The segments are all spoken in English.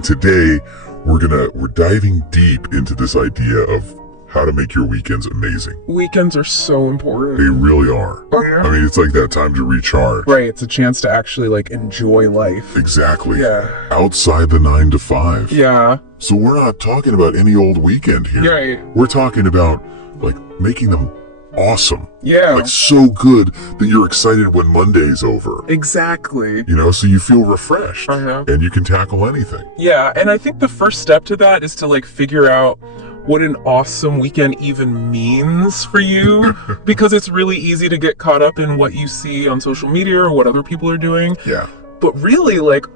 And today we're diving deep into this idea of how to make your weekends amazing. Weekends are so important. They really are. Oh, yeah? I mean, it's like that time to recharge. Right, it's a chance to actually like enjoy life. Exactly. Yeah. Outside the 9 to 5. Yeah. So we're not talking about any old weekend here. Right. We're talking about like making them awesome. Yeah. Like so good that you're excited when Monday's over. Exactly. You know, so you feel refreshed. Uh-huh. And you can tackle anything. Yeah, and I think the first step to that is to like figure out what an awesome weekend even means for you, because it's really easy to get caught up in what you see on social media or what other people are doing. Yeah. But really, like,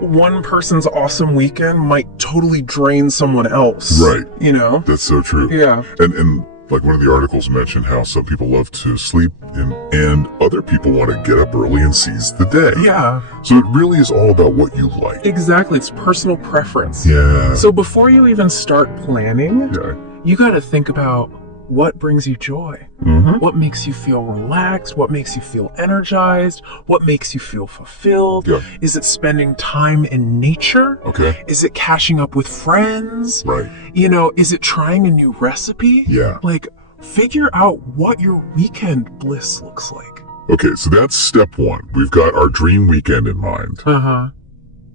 one person's awesome weekend might totally drain someone else. Right. You know? That's so true. Yeah. And like one of the articles mentioned how some people love to sleep and other people want to get up early and seize the day. Yeah. So it really is all about what you like. Exactly. It's personal preference. Yeah. So before you even start planning, Yeah. you got to think about what brings you joy. Mm-hmm. What makes you feel relaxed? What makes you feel energized? What makes you feel fulfilled? Yeah. Is it spending time in nature? Okay. Is it catching up with friends? Right. You know, is it trying a new recipe? Yeah. Like, figure out what your weekend bliss looks like. Okay, so that's step one. We've got our dream weekend in mind. Uh-huh.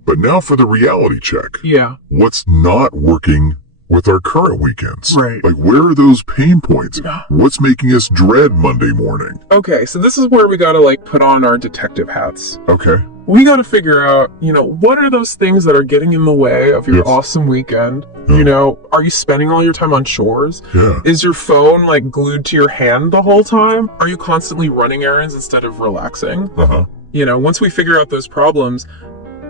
But now for the reality check. Yeah. What's not working with our current weekends? Right. Like, where are those pain points? Yeah. What's making us dread Monday morning? Okay, so this is where we gotta, like, put on our detective hats. Okay. We gotta figure out, you know, what are those things that are getting in the way of your Yes. awesome weekend? Yeah. You know, are you spending all your time on chores? Yeah. Is your phone, like, glued to your hand the whole time? Are you constantly running errands instead of relaxing? Uh-huh. You know, once we figure out those problems,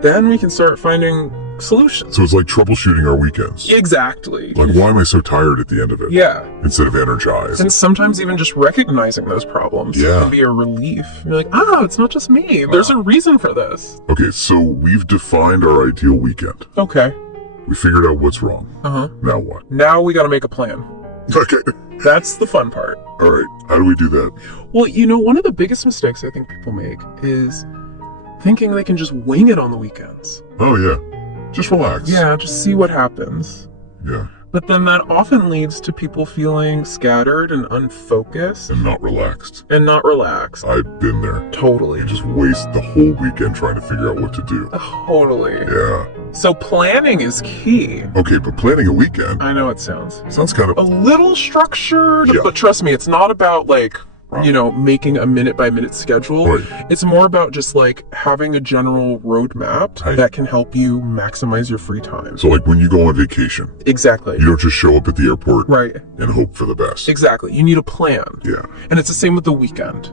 then we can start finding solutions. So it's like troubleshooting our weekends. Exactly. Like, why am I so tired at the end of it? Yeah. Instead of energized. And sometimes even just recognizing those problems Yeah. can be a relief. You're like, oh, it's not just me. There's a reason for this. Okay, so we've defined our ideal weekend. Okay. We figured out what's wrong. Uh-huh. Now what? Now we gotta make a plan. Okay. That's the fun part. All right. How do we do that? Well, you know, one of the biggest mistakes I think people make is thinking they can just wing it on the weekends. Oh, yeah. Just relax. Yeah, just see what happens. Yeah. But then that often leads to people feeling scattered and unfocused And not relaxed. and not relaxed. I've been there. Totally. You just waste the whole weekend trying to figure out what to do. Totally. Yeah. So planning is key. Okay, but planning a weekend I know it sounds sounds kind a of... little structured, Yeah. but trust me, it's not about like, you know, making a minute by minute schedule. Right. It's more about just like having a general roadmap Right. that can help you maximize your free time. So like when you go on vacation, Exactly. you don't just show up at the airport Right. and hope for the best. Exactly. You need a plan. Yeah. And it's the same with the weekend.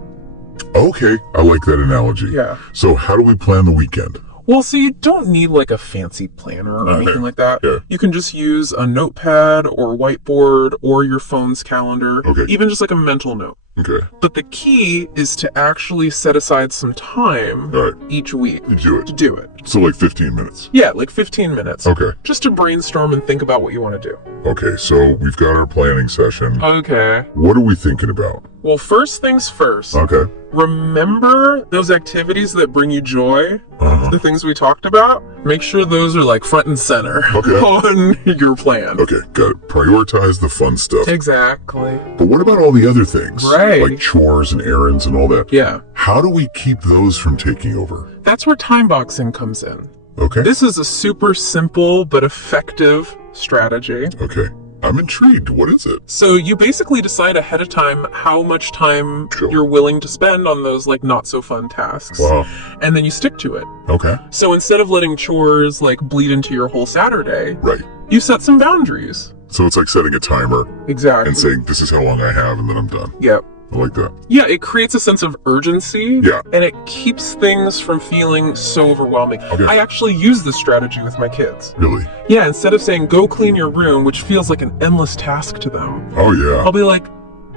Okay, I like that analogy. Yeah. So how do we plan the weekend? Well, so you don't need like a fancy planner or anything like that. Yeah. You can just use a notepad or whiteboard or your phone's calendar. Okay. Even just like a mental note. Okay. But the key is to actually set aside some time All right. each week You do to it. do it. So like 15 minutes. Yeah, like 15 minutes. Okay. Just to brainstorm and think about what you want to do. Okay, so we've got our planning session. Okay. What are we thinking about? Well, first things first. Okay. Remember those activities that bring you joy? Uh-huh. The things we talked about? Make sure those are like front and center Okay. on your plan. Okay, got it. Prioritize the fun stuff. Exactly. But what about all the other things? Right. Like chores and errands and all that. Yeah. How do we keep those from taking over? That's where time boxing comes in. Okay. This is a super simple but effective strategy. Okay. I'm intrigued. What is it? So you basically decide ahead of time how much time Sure. you're willing to spend on those like not so fun tasks. Wow. And then you stick to it. Okay. So instead of letting chores like bleed into your whole Saturday, Right. you set some boundaries. So it's like setting a timer Exactly. and saying, this is how long I have, and then I'm done. Yep. I like that. Yeah, it creates a sense of urgency. Yeah. And it keeps things from feeling so overwhelming. Okay. I actually use this strategy with my kids. Really? Yeah, instead of saying, go clean your room, which feels like an endless task to them, Oh, yeah. I'll be like,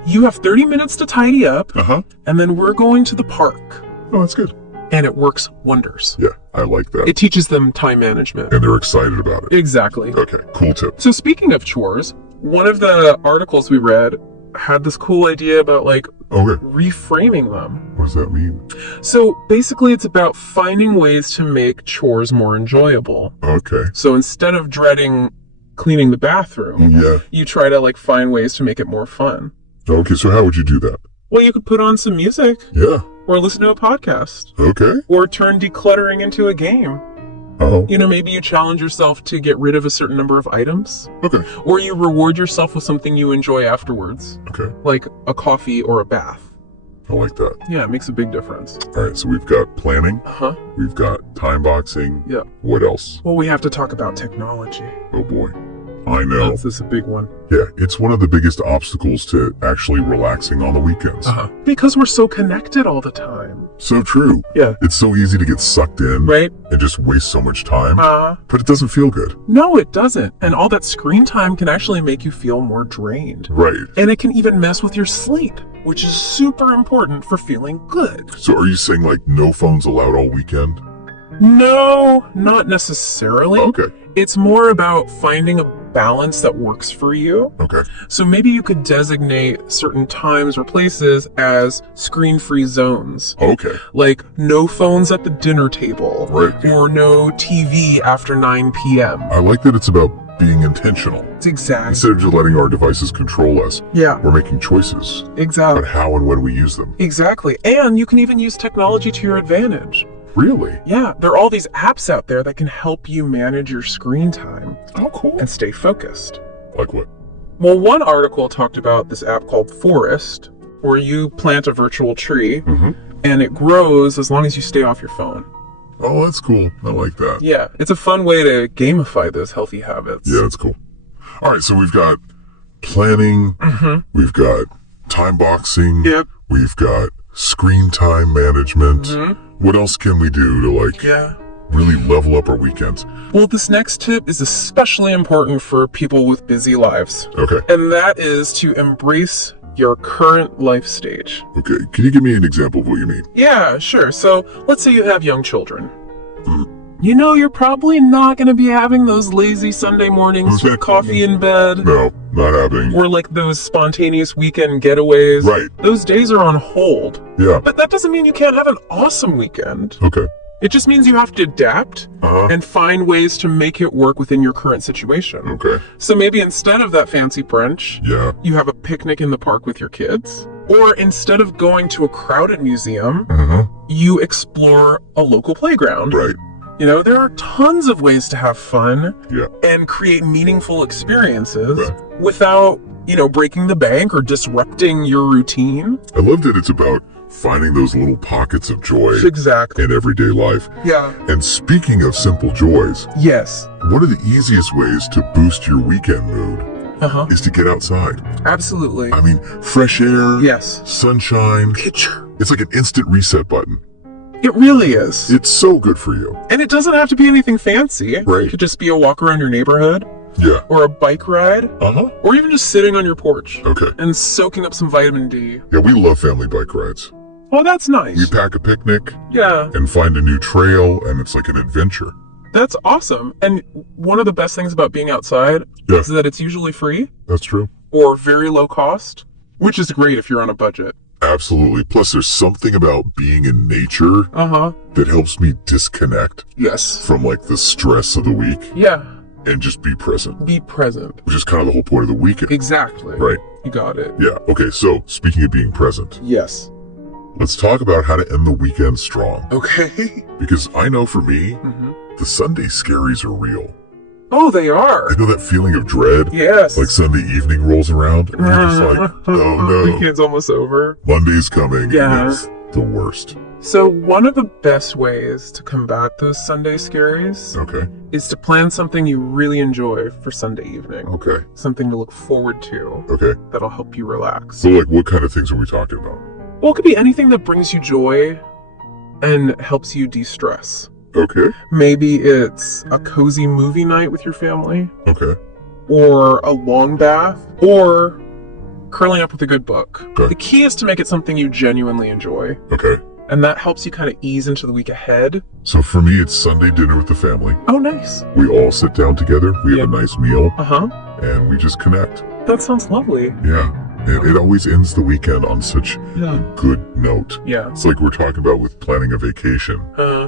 you have 30 minutes to tidy up, Uh-huh. and then we're going to the park. Oh, that's good. And it works wonders. Yeah, I like that. It teaches them time management. And they're excited about it. Exactly. Okay, cool tip. So speaking of chores, one of the articles we read had this cool idea about like Okay. reframing them. What does that mean? So basically it's about finding ways to make chores more enjoyable. Okay. So instead of dreading cleaning the bathroom, Yeah. you try to like find ways to make it more fun. Okay, so how would you do that? Well, you could put on some music Yeah. or listen to a podcast Okay. or turn decluttering into a game. Oh. You know, maybe you challenge yourself to get rid of a certain number of items, Okay. or you reward yourself with something you enjoy afterwards, Okay. like a coffee or a bath. I like that. Yeah, it makes a big difference. All right, so we've got planning. Uh-huh. We've got time boxing. Yeah. What else? Well, we have to talk about technology. Oh boy. I know. This is a big one. Yeah, it's one of the biggest obstacles to actually relaxing on the weekends. Because we're so connected all the time. So true. Yeah. It's so easy to get sucked in Right? and just waste so much time, Uh, but it doesn't feel good. no, it doesn't. And all that screen time can actually make you feel more drained. Right. And it can even mess with your sleep, which is super important for feeling good. So are you saying like no phones allowed all weekend? No, not necessarily. Okay. It's more about finding a balance that works for you. Okay. So maybe you could designate certain times or places as screen-free zones. Okay. Like no phones at the dinner table. Right. Or no TV after 9 p.m. I like that it's about being intentional. It's exact. Instead of just letting our devices control us, Yeah, we're making choices on exactly. how and when we use them. Exactly. And you can even use technology to your advantage. Really? Yeah, there are all these apps out there that can help you manage your screen time Oh, cool. and stay focused. Like what? Well, one article talked about this app called Forest, where you plant a virtual tree Mm-hmm. and it grows as long as you stay off your phone. Oh, that's cool. I like that. Yeah, it's a fun way to gamify those healthy habits. Yeah, that's cool. All right, so we've got planning, we've got time boxing, Yep. we've got screen time management. What else can we do to like Yeah. really level up our weekends? Well, this next tip is especially important for people with busy lives, Okay. and that is to embrace your current life stage. Okay. Can you give me an example of what you mean? Yeah, sure. So let's say you have young children. Mhm. You know, you're probably not going to be having those lazy Sunday mornings with coffee in bed, No, not happening. or like those spontaneous weekend getaways. Right. Those days are on hold. Yeah. But that doesn't mean you can't have an awesome weekend. Okay. It just means you have to adapt Uh-huh. and find ways to make it work within your current situation. Okay. So maybe instead of that fancy brunch, Yeah. you have a picnic in the park with your kids. Or instead of going to a crowded museum, Uh-huh. you explore a local playground. Right. You know, there are tons of ways to have fun Yeah. and create meaningful experiences Right. without, breaking the bank or disrupting your routine. I love that it's about finding those little pockets of joy Exactly. in everyday life. Yeah. And speaking of simple joys, Yes. one of the easiest ways to boost your weekend mood Uh-huh. is to get outside. Absolutely. I mean, fresh air, Yes. sunshine. Picture. It's like an instant reset button. It really is. It's so good for you. And it doesn't have to be anything fancy. Right. It could just be a walk around your neighborhood Yeah. or a bike ride Uh-huh. or even just sitting on your porch Okay. and soaking up some vitamin D. Yeah, we love family bike rides. Oh, that's We nice. pack a picnic Yeah. and find a new trail, and it's like an adventure. That's awesome. And one of the best things about being outside Yeah. is that it's usually free That's true. or very low cost, which is great if you're on a budget. Absolutely. Plus, there's something about being in nature Uh-huh. that helps me disconnect Yes. from like the stress of the week Yeah. and just be present, Be present. which is kind of the whole point of the weekend. Exactly. Right. You got it. Yeah. Okay. So speaking of being present, Yes. let's talk about how to end the weekend strong. Okay. Because I know for me, hmm the Sunday scaries are real. Oh, they are. I know that feeling of dread. Yes. Like Sunday evening rolls around and you're just like, oh no, Weekend's almost over. Monday's coming. Yeah. And it's the worst. So one of the best ways to combat those Sunday scaries Okay. is to plan something you really enjoy for Sunday evening. Okay. Something to look forward to Okay. that'll help you relax. So like what kind of things are we talking about? Well, it could be anything that brings you joy and helps you de-stress. Okay. Maybe it's a cozy movie night with your family, Okay. or a long bath, or curling up with a good book. Okay. The key is to make it something you genuinely enjoy, Okay. and that helps you kind of ease into the week ahead. So for me, it's Sunday dinner with the family. Oh, nice. We all sit down together. We have a nice meal Uh-huh. and we just connect. That sounds lovely. Yeah. And it always ends the weekend on such Yeah. a good note. Yeah. It's like we're talking about with planning a vacation.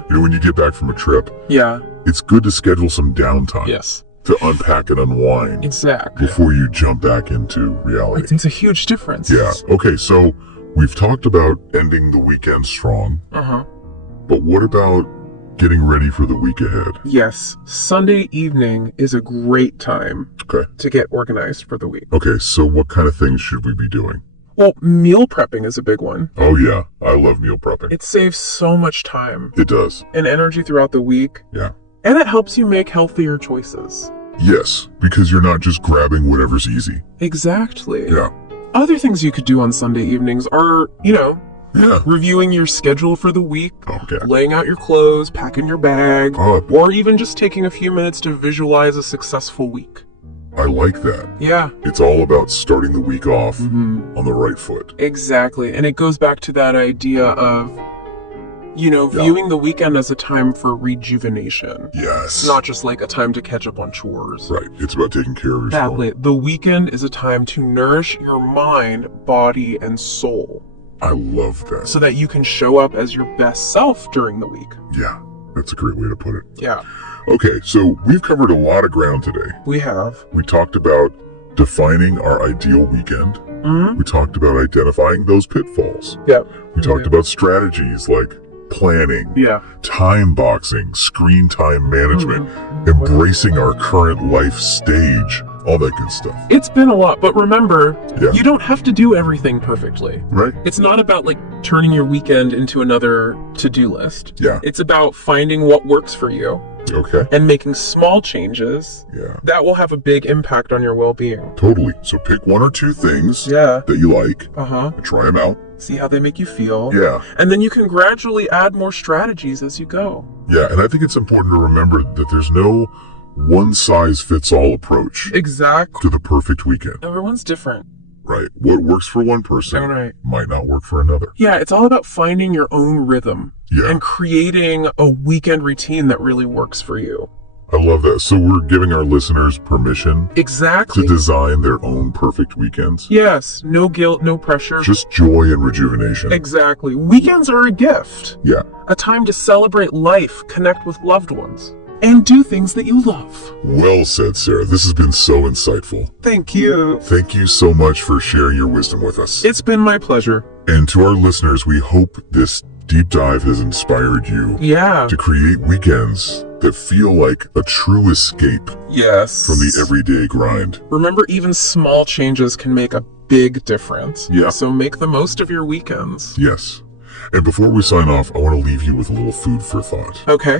When you get back from a trip, Yeah. it's good to schedule some downtime. Yes. To unpack and unwind. Exactly. Before you jump back into reality. It's a huge difference. Yeah. Okay, so we've talked about ending the weekend strong. But what about getting ready for the week ahead? Yes. Sunday evening is a great time to get organized for the week. Okay, so what kind of things should we be doing? Well, meal prepping is a big one. Oh yeah, I love meal prepping. It saves so much time. It does. And energy throughout the week. Yeah. And it helps you make healthier choices. Yes, because you're not just grabbing whatever's easy. Exactly. Yeah. Other things you could do on Sunday evenings are, reviewing your schedule for the week, laying out your clothes, packing your bag, or even just taking a few minutes to visualize a successful week. I like that. Yeah. It's all about starting the week off on the right foot. Exactly. And it goes back to that idea of, viewing the weekend as a time for rejuvenation. Yes. Not just like a time to catch up on chores. Right. It's about taking care of yourself. Exactly. The weekend is a time to nourish your mind, body, and soul. I love that. So that you can show up as your best self during the week. Yeah. That's a great way to put it. Yeah. Okay, so we've covered a lot of ground today. We have. We talked about defining our ideal weekend. We talked about identifying those pitfalls. Yeah. We talked about strategies like planning, time boxing, screen time management, embracing our current life stage, all that good stuff. It's been a lot, but remember, you don't have to do everything perfectly. Right. It's not about turning your weekend into another to-do list. Yeah. It's about finding what works for you. Okay. And making small changes that will have a big impact on your well-being. Totally. So pick one or two things that you like and try them out. See how they make you feel. Yeah. And then you can gradually add more strategies as you go. Yeah, and I think it's important to remember that there's no one-size-fits-all approach to the perfect weekend. Everyone's different. Right. What works for one person might not work for another. Yeah, it's all about finding your own rhythm and creating a weekend routine that really works for you. I love that. So we're giving our listeners permission to design their own perfect weekends. Yes. No guilt, no pressure. Just joy and rejuvenation. Exactly. Weekends are a gift. Yeah. A time to celebrate life, connect with loved ones, and do things that you love. Well said, Sarah. This has been so insightful. Thank you. Thank you so much for sharing your wisdom with us. It's been my pleasure. And to our listeners, we hope this deep dive has inspired you to create weekends that feel like a true escape from the everyday grind. Remember, even small changes can make a big difference. Yeah. So make the most of your weekends. Yes. And before we sign off, I want to leave you with a little food for thought. Okay.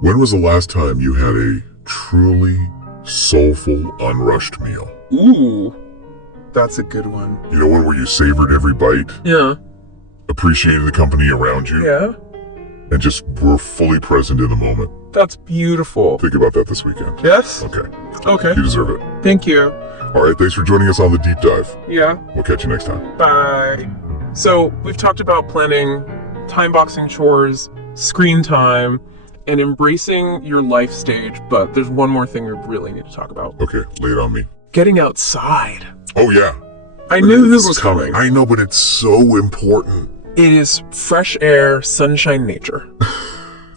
When was the last time you had a truly soulful, unrushed meal? Ooh, that's a good one. You know, one where you savored every bite? Yeah. Appreciated the company around you? Yeah. And just were fully present in the moment? That's beautiful. Think about that this weekend. Yes? Okay. You deserve it. Thank you. All right, thanks for joining us on the deep dive. Yeah. We'll catch you next time. Bye. So we've talked about planning, time boxing chores, screen time, and embracing your life stage, but there's one more thing we really need to talk about. Okay, lay it on me. Getting outside. Oh yeah. I knew this was coming. I know, but it's so important. It is fresh air, sunshine, nature.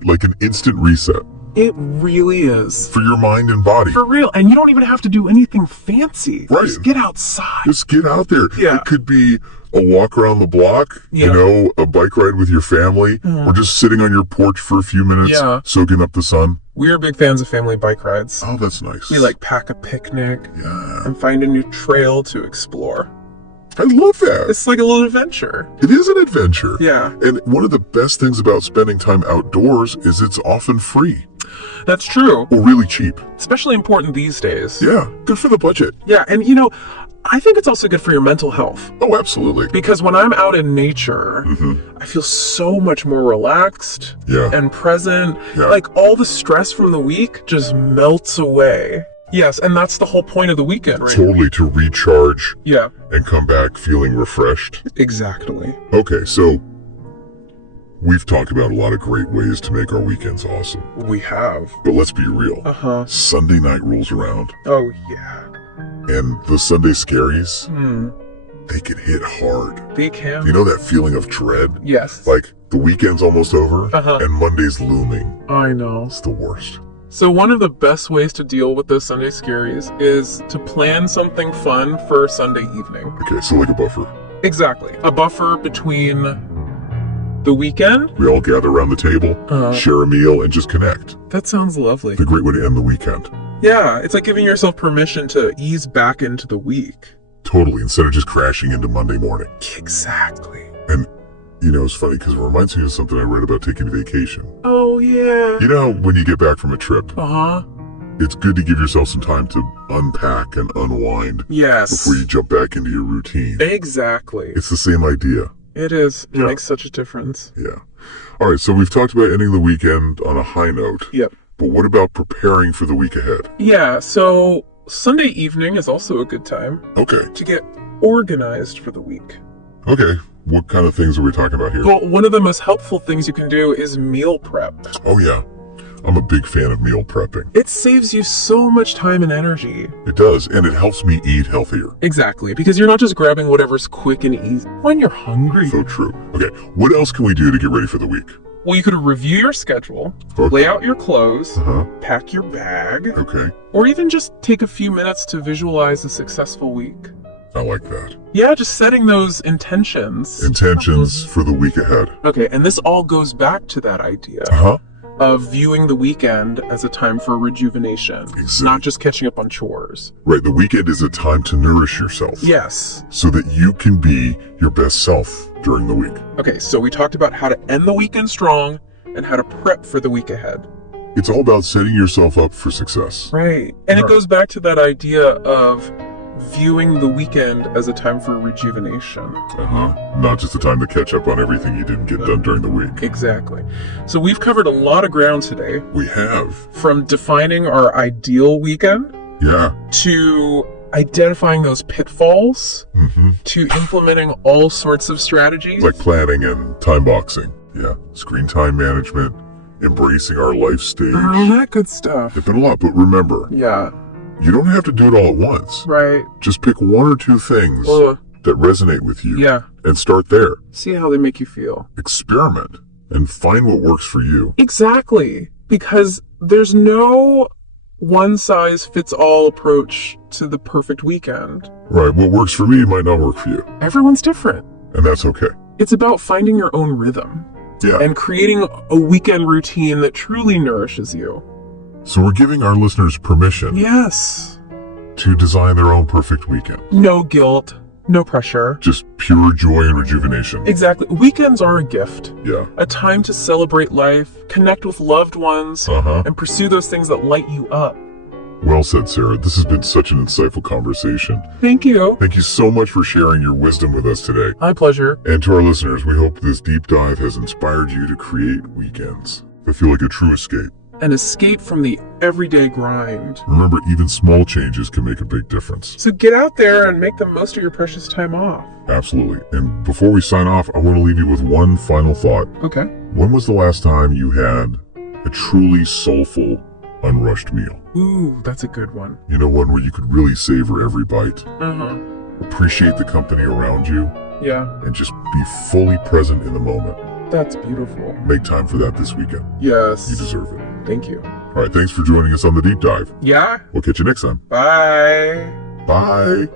Like an instant reset. It really is. For your mind and body. For real. And you don't even have to do anything fancy. Right. Just get outside. Just get out there. Yeah. It could be a walk around the block, a bike ride with your family, or just sitting on your porch for a few minutes, soaking up the sun. We are big fans of family bike rides. Oh, that's nice. We pack a picnic and find a new trail to explore. I love that. It's like a little adventure. It is an adventure. Yeah. And one of the best things about spending time outdoors is it's often free. That's true. Or really cheap. Especially important these days. Yeah. Good for the budget. Yeah. And I think it's also good for your mental health. Oh, absolutely. Because when I'm out in nature, I feel so much more relaxed and present. Yeah. Like all the stress from the week just melts away. Yes, and that's the whole point of the weekend, right? Totally, to recharge. Yeah. And come back feeling refreshed. Exactly. Okay, so we've talked about a lot of great ways to make our weekends awesome. We have. But let's be real. Sunday night rolls around. Oh, yeah. And the Sunday scaries, they can hit hard. They can. You know that feeling of dread? Yes. Like the weekend's almost over Uh-huh. and Monday's looming. I know. It's the worst. So one of the best ways to deal with those Sunday scaries is to plan something fun for Sunday evening. Okay, so like a buffer. Exactly. A buffer between the weekend. We all gather around the table, share a meal, and just connect. That sounds lovely. It's a great way to end the weekend. Yeah, it's like giving yourself permission to ease back into the week. Totally, instead of just crashing into Monday morning. Exactly. And, you know, it's funny because it reminds me of something I read about taking a vacation. Oh, yeah. You know, when you get back from a trip, Uh-huh. it's good to give yourself some time to unpack and unwind Yes. before you jump back into your routine. Exactly. It's the same idea. It is. It Yeah. makes such a difference. Yeah. All right, so we've talked about ending the weekend on a high note. Yep. But what about preparing for the week ahead? Yeah, so Sunday evening is also a good time Okay. to get organized for the week. Okay. What kind of things are we talking about here? Well, one of the most helpful things you can do is meal prep. Oh, yeah. I'm a big fan of meal prepping. It saves you so much time and energy. It does, and it helps me eat healthier. Exactly, because you're not just grabbing whatever's quick and easy when you're hungry. So true. Okay, what else can we do to get ready for the week? Well, you could review your schedule, Okay. lay out your clothes, Uh-huh. pack your bag, Okay, or even just take a few minutes to visualize a successful week. I like that. Yeah, just setting those intentions. Intentions for the week ahead. Okay, and this all goes back to that idea Uh-huh. of viewing the weekend as a time for rejuvenation, Exactly. not just catching up on chores. Right, the weekend is a time to nourish yourself. Yes. So that you can be your best self during the week. Okay, so we talked about how to end the weekend strong and how to prep for the week ahead. It's all about setting yourself up for success. Right. And it Right. goes back to that idea of viewing the weekend as a time for rejuvenation. Uh-huh. Not just a time to catch up on everything you didn't get done during the week. Exactly. So we've covered a lot of ground today, We have. from defining our ideal weekend Yeah. to identifying those pitfalls Mm-hmm. to implementing all sorts of strategies. Like planning and time boxing. Yeah. Screen time management, embracing our life stage. all that good stuff. It's been a lot, but remember, Yeah, you don't have to do it all at once. right. Just pick one or two things that resonate with you Yeah. and start there. See how they make you feel. Experiment and find what works for you. Exactly. Because there's no one-size-fits-all approach to the perfect weekend. Right, what works for me might not work for you, Everyone's different. and that's okay. It's about finding your own rhythm Yeah, and creating a weekend routine that truly nourishes you. so we're giving our listeners permission Yes. to design their own perfect weekend. No guilt, no pressure. Just pure joy and rejuvenation. Exactly. Weekends are a gift, Yeah. a time to celebrate life, connect with loved ones, Uh-huh. and pursue those things that light you up. Well said, Sarah. This has been such an insightful conversation. Thank you. Thank you so much for sharing your wisdom with us today. My pleasure. And to our listeners, we hope this deep dive has inspired you to create weekends that feel like a true escape. An escape from the everyday grind. Remember, even small changes can make a big difference. So get out there and make the most of your precious time off. Absolutely. And before we sign off, I want to leave you with one final thought. Okay. When was the last time you had a truly soulful, unrushed meal? Ooh, that's a good one. You know, one where you could really savor every bite, Uh-huh. appreciate the company around you, Yeah, and just be fully present in the moment. that's beautiful. Make time for that this weekend. Yes. You deserve it. Thank you. All right, thanks for joining us on the deep dive. Yeah. We'll catch you next time. Bye. Bye.